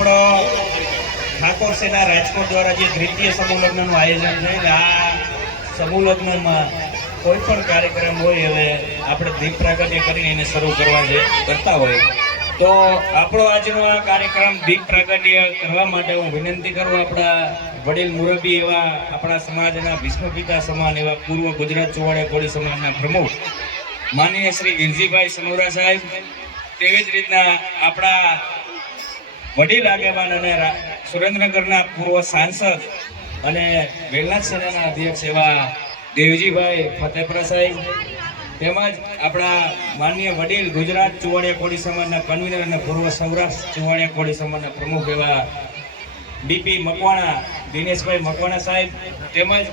આપણો ઠાકોર સેના રાજકોટ દ્વારા જે દ્વિતીય સમૂહ લગ્નનું આયોજન છે, આ સમૂહ લગ્નમાં કોઈ પણ કાર્યક્રમ હોય હવે આપણે દીપ પ્રાગટ્ય કરીને એને શરૂ કરતા હોય તો આપણો આજનો આ કાર્યક્રમ દીપ પ્રાગટ્ય કરવા માટે હું વિનંતી કરું આપણા વડીલ મુરબ્બી એવા આપણા સમાજના ભીષ્મ પિતા સમાન એવા પૂર્વ ગુજરાત ચુવાડિયા કોળી સમાજના પ્રમુખ માનનીય શ્રી ગિરજીભાઈ સનોરા સાહેબ, તેવી જ રીતના આપણા વડીલ આગેવાન અને સુરેન્દ્રનગરના પૂર્વ સાંસદ અને વેલનાથ સેનાના અધ્યક્ષ એવા દેવજીભાઈ ફતેપરા સાહેબ, તેમજ આપણા માનનીય વડીલ ગુજરાત ચુવાડિયા કોળી સમાજના કન્વીનર અને પૂર્વ સૌરાષ્ટ્ર ચુવાડિયા કોળી સમાજના પ્રમુખ એવા ડીપી મકવાણા દિનેશભાઈ મકવાણા સાહેબ, તેમજ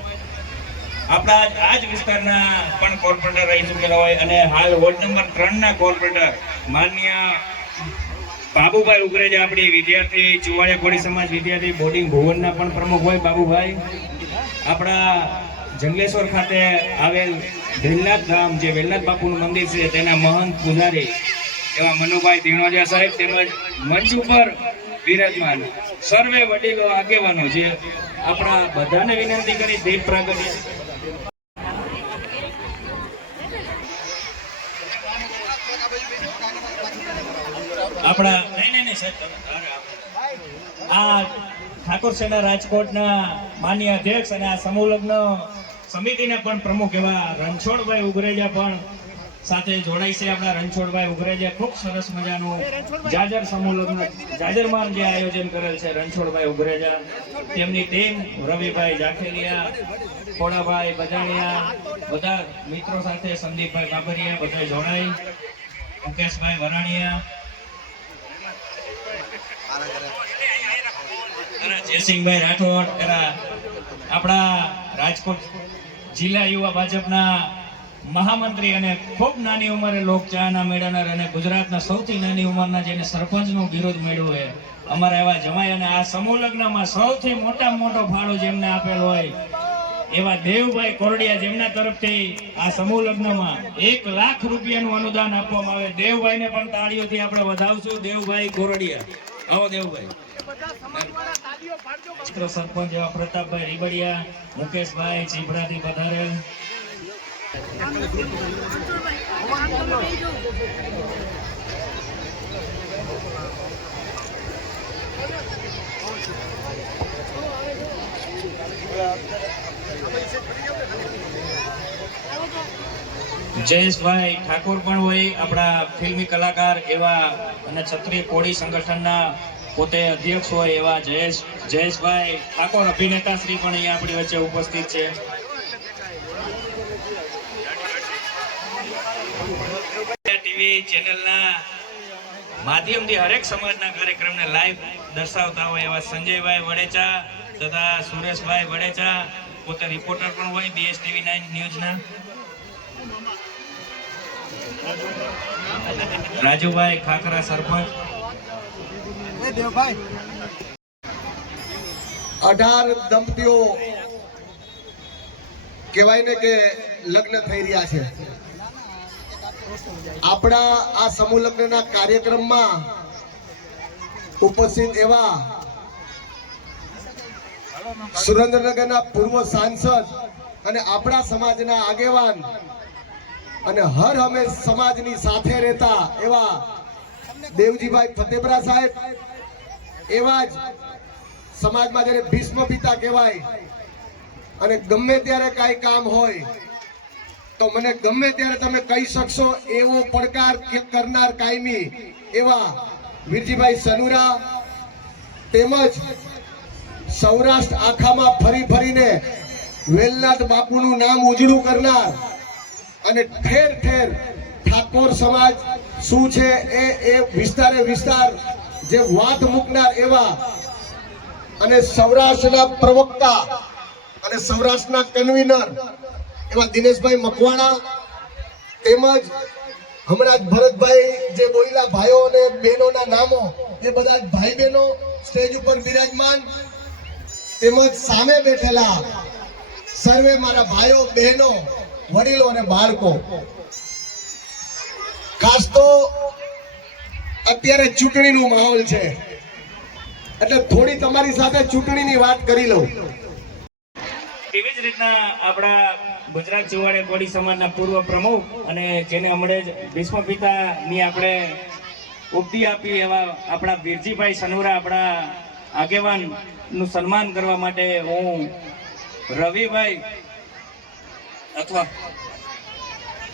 આપણા આ જ વિસ્તારના પણ કોર્પોરેટર રહી ચૂકેલા હોય અને હાલ વોર્ડ નંબર 3 ના કોર્પોરેટર માનનીય બાબુભાઈ ઉગરેજા, આપણી વિદ્યાર્થી ચુવાડિયા કોળી સમાજ વિદ્યાર્થી બોર્ડિંગ ભુવનના પણ પ્રમુખ હોય બાબુભાઈ, આપણા જંગલેશ્વર ખાતે આવેલ વેલનાથ ધામ જે વેલનાથ બાપુનું મંદિર છે તેના મહંત પૂજારી એવા મનુભાઈ ધીણોજા સાહેબ, તેમજ મંચ ઉપર બિરાજમાન સર્વે વડીલો આગેવાનો જે આપણા બધાને વિનંતી કરી દીપ પ્રાગટ્ય આપણા આ ઠાકોર સેના રાજકોટના માન્ય અધ્યક્ષ અને આ સમૂહ લગ્ન સમિતિના પણ પ્રમુખ એવા રણછોડભાઈ ઉગરેજા પણ સાથે જોડાય છે. આપણા રણછોડભાઈ ઉગરેજા ખૂબ સરસ મજાનું જાજર સમૂહ લગ્ન જાજરમાન જે આયોજન કરેલ છે રણછોડભાઈ ઉગરેજા, તેમની ટીમ રવિભાઈ જાખેલિયા, ખોડાભાઈ બજાણિયા, બધા મિત્રો સાથે સંદીપભાઈ બાબરિયા બધા જોડાઈ, મુકેશભાઈ વરાણિયા, જયસિંહભાઈ રાઠોડ, આપણા રાજકોટ જિલ્લા યુવા ભાજપના મહામંત્રી અને ખૂબ નાની ઉંમરે લોકચાહના મેળવનાર અને ગુજરાતના સૌથી નાની ઉંમરના જેને સરપંચનું બિરુદ મેળવ્યું છે અમારા એવા જમાઈ, અને આ સમૂહ લગ્નમાં સૌથી મોટામાં મોટો ફાળો જેમને આપેલ હોય એવા દેવભાઈ કોરડિયા, જેમના તરફથી આ સમૂહ લગ્નમાં 1 લાખ રૂપિયાનું અનુદાન આપવામાં આવે. દેવભાઈને પણ તાળીઓથી આપણે વધાવશું. દેવભાઈ કોરડિયા, આવો દેવભાઈ. સરપંચ એવા પ્રતાપભાઈ રીબડિયા, મુકેશભાઈ ચીભડાથી પધારેલ, જયેશભાઈ ઠાકોર પણ હોય, આપણા ફિલ્મી કલાકાર એવા અને ક્ષત્રિય કોળી સંગઠનના પોતે અધ્યક્ષ હોય એવા જયેશભાઈ ઠાકોર અભિનેતા શ્રી પણ અહીંયા આપણી વચ્ચે ઉપસ્થિત છે. ટીવી ચેનલના માધ્યમથી હરેક સમાજના કાર્યક્રમને લાઈવ દર્શાવતા હોય એવા સંજયભાઈ વડેચા તથા સુરેશભાઈ વડેચા, પોતે રિપોર્ટર પણ હોય BSTV 9 ન્યૂઝના, રાજુભાઈ ખાખરા સરપંચ, 18 દંપતીઓ કહેવાય ને કે લગ્ન થઈ રહ્યા છે. આપણા આ સમૂહ લગ્નના કાર્યક્રમમાં ઉપસ્થિત એવા સુરેન્દ્રનગરના પૂર્વ સાંસદ અને આપણા સમાજના આગેવાન અને હર હંમેશ સમાજની સાથે રહેતા એવા દેવજીભાઈ ફતેપરા સાહેબ, એવા જ સમાજમાં જ્યારે ભીષ્મ પિતા કહેવાય અને ગમે ત્યારે કાંઈ કામ હોય તો મને ગમે ત્યારે તમે કહી શકશો એવો પડકાર કરનાર કાયમી એવા વીરજીભાઈ સનુરા, તેમજ સૌરાષ્ટ્ર આખામાં ફરી ફરીને વેલનાથ બાપુનું નામ ઉજળું કરનાર અને ઠેર ઠેર ઠાકોર સમાજ શું છે એ વિસ્તારે વિસ્તાર જે વાત મૂકનાર એવા અને સૌરાષ્ટ્રના પ્રવક્તા અને સૌરાષ્ટ્રના કન્વીનર એવા દિનેશભાઈ મકવાણા, તેમજ હમણાં જ ભરતભાઈ જે બોલ્યા ભાઈઓ અને બહેનોના નામો, એ બધા ભાઈ બહેનો સ્ટેજ ઉપર બિરાજમાન, તેમજ સામે બેઠેલા સર્વે મારા ભાઈઓ બહેનો, વડીલો અને બાળકો. ખાસ તો અત્યારે ચૂંટણીનો માહોલ છે એટલે થોડી તમારી સાથે ચૂંટણીની વાત કરી લઉં. એવી જ રીતના આપણા ગુજરાત ચુવાડિયા કોળી સમાજના પૂર્વ પ્રમુખ અને જેને હમણાં જ ભીષ્મ પિતાની આપણે ઉપતિ આપી એવા આપણા વીરજીભાઈ સનુરા આપણા આગેવાનનું સન્માન કરવા માટે હું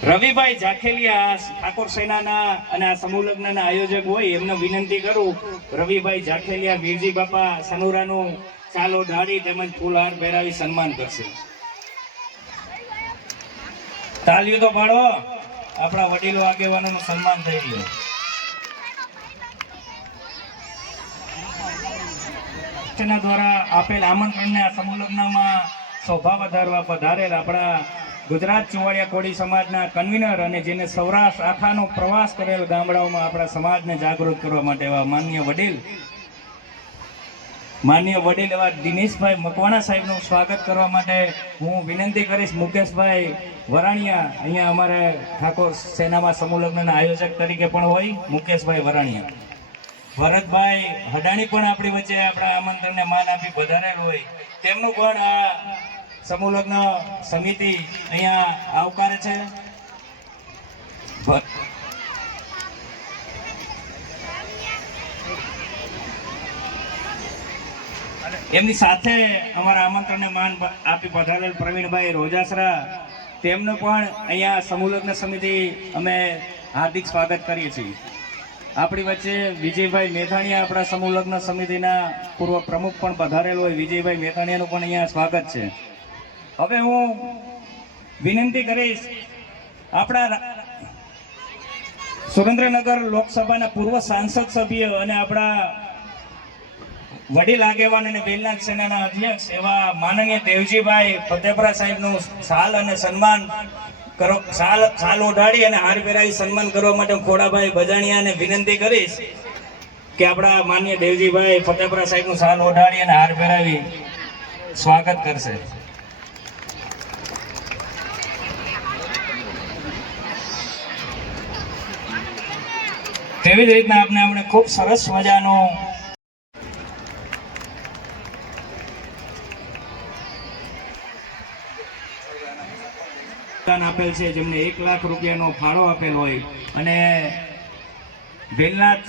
રવિભાઈ જાખેલિયા ઠાકોર સેનાના અને આ સમૂહ લગ્નના આયોજક હોય એમને વિનંતી કરું. રવિભાઈ જાખેલિયા વીરજી બાપા સનુરાનું ચાલો ડાળી તેમજ ફૂલહાર પહેરાવી સન્માન કરશે. તાલીઓ તો પાડો, આપણા વડીલો આગેવાનોનું સન્માન થઈ ગયું. સેના દ્વારા આપેલ આમંત્રણને આ સમૂહ લગ્નમાં શોભા વધારવા પધારેલ આપણા ગુજરાત ચુવાડિયા કોળી સમાજના કન્વીનર અને જેને સૌરાષ્ટ્ર આખાનો પ્રવાસ કરેલ ગામડાઓમાં આપણા સમાજને જાગૃત કરવા માટે એવા માન્ય વડીલ એવા દિનેશભાઈ મકવાણા સાહેબનું સ્વાગત કરવા માટે હું વિનંતી કરીશ. મુકેશભાઈ વરાણિયા અહીંયા અમારે ઠાકોર સેનામાં સમૂહ લગ્નના આયોજક તરીકે પણ હોય. મુકેશભાઈ વરાણિયા, ભરતભાઈ હડાણી પણ આપણી વચ્ચે આપણા આમંત્રણને માન આપી વધારેલ હોય. તેમનું પણ આ સમૂહ લગ્ન સમિતિ અહીંયા આવકારે છે. એમની સાથે અમારા આમંત્રણને માન આપી પધારેલ પ્રવીણભાઈ રોજાસરા, તેમનું પણ અહીંયા સમૂહ લગ્ન સમિતિ અમે હાર્દિક સ્વાગત કરીએ છીએ. આપણી વચ્ચે વિજયભાઈ મેથાણીયા આપણા સમૂહ લગ્ન સમિતિના પૂર્વ પ્રમુખ પણ પધારેલ હોય. વિજયભાઈ મેથાણીયાનું પણ અહીંયા સ્વાગત છે. હવે હું વિનંતી કરીશ આપણા સુરેન્દ્રનગર લોકસભાના પૂર્વ સાંસદ સભ્ય અને આપણા વડીલ આગેવાન અને વેલનાથ સેનાના અધ્યક્ષ એવા માનનીય દેવજીભાઈ ફતેપરા સાહેબનું શાલ અને સન્માન કરો, શાલ ઓઢાડી અને હાર પહેરાવી સન્માન કરવા માટે ખોડાભાઈ બજાણિયાને વિનંતી કરીશ કે આપણા માનનીય દેવજીભાઈ ફતેપરા સાહેબનું શાલ ઓઢાડી અને હાર પહેરાવી સ્વાગત કરશે. તેવી જ રીતના આપણે ખૂબ સરસ મજાનું આપેલ છે, જેમને 1 લાખ રૂપિયાનો ફાળો આપેલ હોય. અને વેલનાથ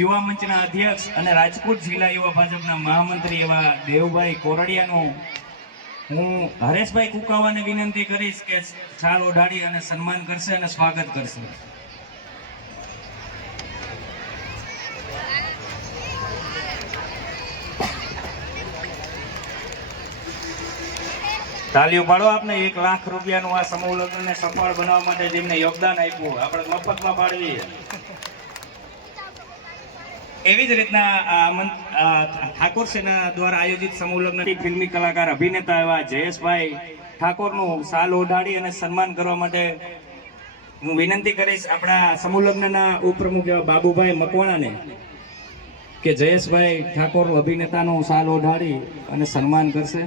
યુવા મંચના અધ્યક્ષ અને રાજકોટ જિલ્લા યુવા ભાજપના મહામંત્રી એવા દેવભાઈ કોરડિયાનું હું હરેશભાઈ કુકાવાને વિનંતી કરીશ કે શાલ ઓઢાડી અને સન્માન કરશે અને સ્વાગત કરશે. તાલીઓ પાડો આપને. 1 લાખ રૂપિયાનું આ સમૂહ લગ્નને સફળ બનાવવા માટે જેમને યોગદાન આપ્યું આપણે મફતમાં પાડવી. એવી જ રીતના ઠાકોર સેના દ્વારા આયોજિત સમૂહ લગ્ન ફિલ્મી કલાકાર અભિનેતા એવા જયેશભાઈ ઠાકોરનું શાલ ઓઢાડી અને સન્માન કરવા માટે હું વિનંતી કરીશ આપણા સમૂહ લગ્નના ઉપપ્રમુખ એવા બાબુભાઈ મકવાણાને કે જયેશભાઈ ઠાકોર અભિનેતાનું શાલ ઓઢાડી અને સન્માન કરશે.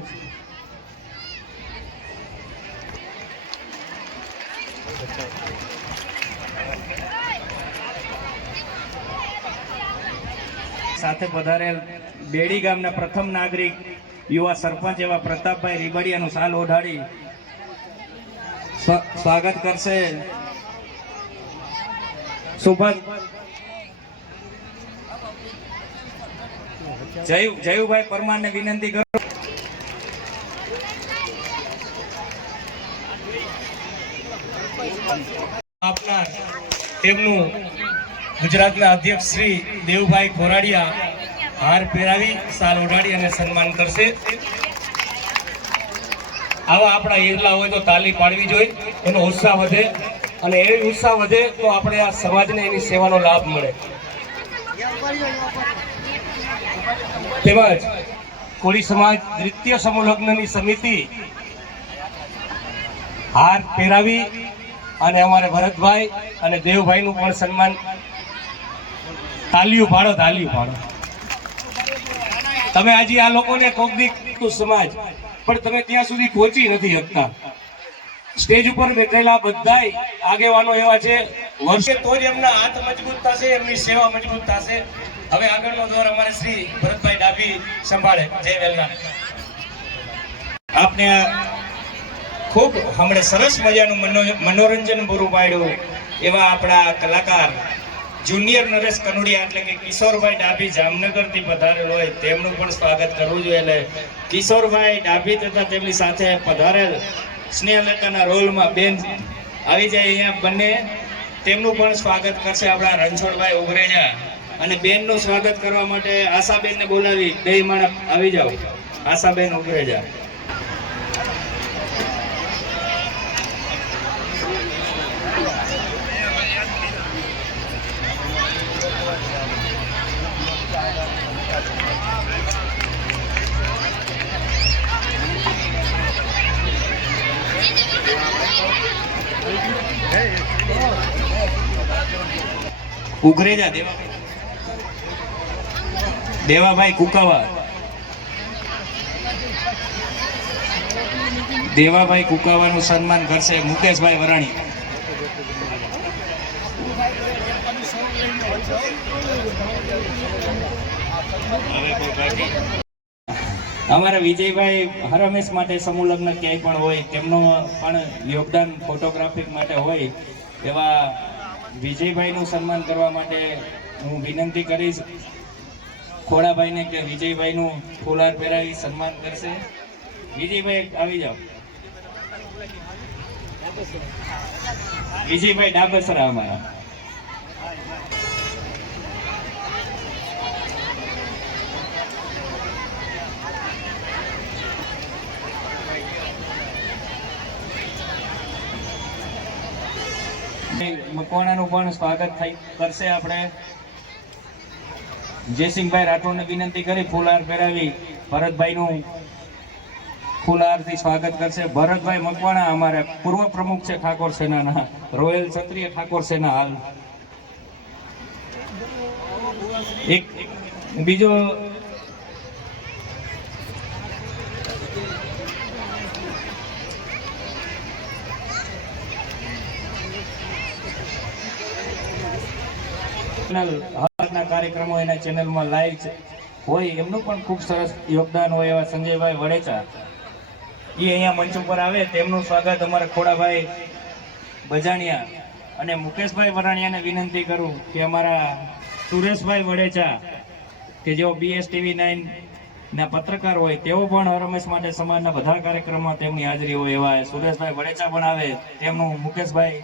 સાથે પધારેલ બેડી ગામના પ્રથમ નાગરિક યુવા સરપંચ એવા પ્રતાપભાઈ રીબડિયાનું શાલ ઓઢાડી સ્વાગત કરશે. જયુભાઈ પરમારને વિનંતી કરો. આપનાર તેમનું ગુજરાતના અધ્યક્ષ શ્રી દેવભાઈ કોરાડિયા હાર પહેરાવી શાલ ઓઢાડી અને સન્માન કરશે. આવા આપણા ઈરલા હોય તો તાલી પાડવી જોઈએ, એનો ઉત્સાહ વધે અને એ ઉત્સાહ વધે તો આપણે આ સમાજને એની સેવાનો લાભ મળે. તેમજ કોળી સમાજ દ્વિતીય સમૂહ લગ્નની સમિતિ હાર પહેરાવી અને અમારે ભરતભાઈ અને દેવભાઈનું પણ સન્માન. તાલીઓ પાડો, તાલીઓ પાડો. તમે આજે આ લોકોને કોક દી સમાજ પણ તમે ત્યાં સુધી પહોંચી નથી શકતા. સ્ટેજ ઉપર બેઠેલા બધાય આગેવાનો એવા છે, વર્ષે તો જ એમના હાથ મજબૂત થશે, એમની સેવા મજબૂત થશે. હવે આગળનો દોર અમારે શ્રી ભરતભાઈ સંભાળે. જય વેલના. આપને ખૂબ હમણાં સરસ મજાનું મનોરંજન પૂરું પાડ્યું એવા આપણા કલાકાર જુનિયર નરેશ કનોડિયા એટલે કે કિશોરભાઈ ડાભી જામનગરથી પધારેલ હોય તેમનું પણ સ્વાગત કરવું જોઈએ. એટલે કિશોરભાઈ ડાભી તથા તેમની સાથે પધારેલ સ્નેહલતાના રોલમાં બેન આવી જાય અહીંયા બંને, તેમનું પણ સ્વાગત કરશે આપણા રણછોડભાઈ ઉગરેજા. અને બેનનું સ્વાગત કરવા માટે આશાબેનને બોલાવી, બે માણસ આવી જાઓ. આશાબેન ઉગરેજા. ઉગરેજા દેવાભાઈ કુકાવા. દેવાભાઈ કુકાવાનું સન્માન કરશે મુકેશભાઈ વરાણી. અમારા વિજયભાઈ હર હંમેશ માટે સમૂહ લગ્ન ક્યાંય પણ હોય તેમનો પણ યોગદાન ફોટોગ્રાફી માટે હોય એવા વિજયભાઈનું સન્માન કરવા માટે હું વિનંતી કરીશ ખોડાભાઈને કે વિજયભાઈનું ફુલાર પહેરાવી સન્માન કરશે. વિજયભાઈ આવી જાઓ. વિજયભાઈ ડાબસરા અમારા. મકવાણાનું પણ સ્વાગત કરશે આપણે. જયસિંહભાઈ રાઠોડને વિનંતી કરી ફૂલહાર પહેરાવી ભરતભાઈનું ફૂલહારથી સ્વાગત કરશે. ભરતભાઈ મકવાણા અમારે પૂર્વ પ્રમુખ છે ઠાકોર સેનાના, રોયલ ક્ષત્રિય ઠાકોર સેના. હાલ એક બીજો કાર્યક્રમો એના ચેનલમાં લાઈવ હોય એમનું પણ ખૂબ સરસ યોગદાન હોય એવા સંજયભાઈ વડેચા એ અહીંયા મંચ ઉપર આવે તેમનું સ્વાગત અમારા ખોડાભાઈ બજાણિયા અને મુકેશભાઈ વરાણિયાને વિનંતી કરું કે અમારા સુરેશભાઈ વડેચા કે જેઓ BSTV9 ના પત્રકાર હોય તેઓ પણ હરમેશ માટે સમાજના બધા કાર્યક્રમમાં તેમની હાજરી હોય એવા સુરેશભાઈ વડેચા પણ આવે તેમનું મુકેશભાઈ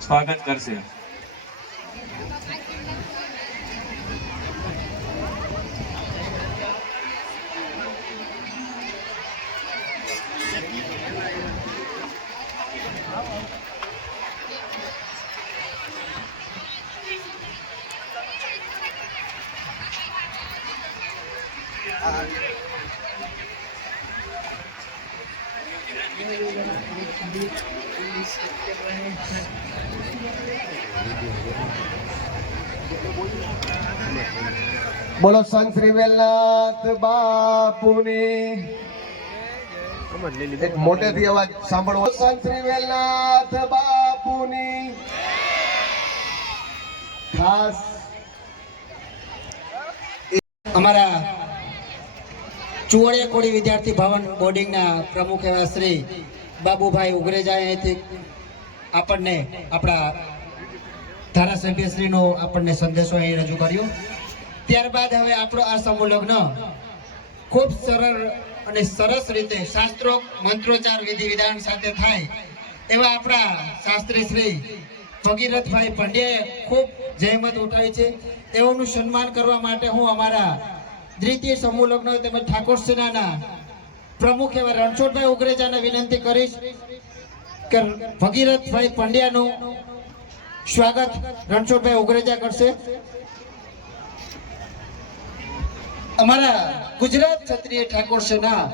સ્વાગત કરશે. બોલો સંત શ્રી વેલનાથ બાપુની એક મોટેથી અવાજ સાંભળવો. સંત શ્રી વેલનાથ બાપુની ખાસ અમારા ચુવાડિયા કોળી વિદ્યાર્થી ભવન બોર્ડિંગના પ્રમુખ એવા શ્રી બાબુભાઈ ઉગરેજા અહીંથી આપણને આપણા ધારાસભ્યશ્રીનો આપણને સંદેશો અહીં રજૂ કર્યો. ત્યારબાદ હવે આપણો આ સમૂહ લગ્ન ખૂબ સરળ અને સરસ રીતે શાસ્ત્રો મંત્રોચ્ચાર વિધિ વિધાન સાથે થાય એવા આપણા શાસ્ત્રી શ્રી ભગીરથભાઈ પંડ્યાએ ખૂબ જહેમત ઉઠાવી છે. એઓનું સન્માન કરવા માટે હું અમારા દ્વિતીય સમૂહ લગ્ન તેમજ ઠાકોર સેનાના પ્રમુખ એવા રણછોડભાઈ ઉગરેજાને વિનંતી કરીશ કે ભગીરથભાઈ પંડ્યાનું સ્વાગત રણછોડભાઈ ઉગરેજા કરશે. અમારા ગુજરાત ક્ષત્રિય ઠાકોર સેના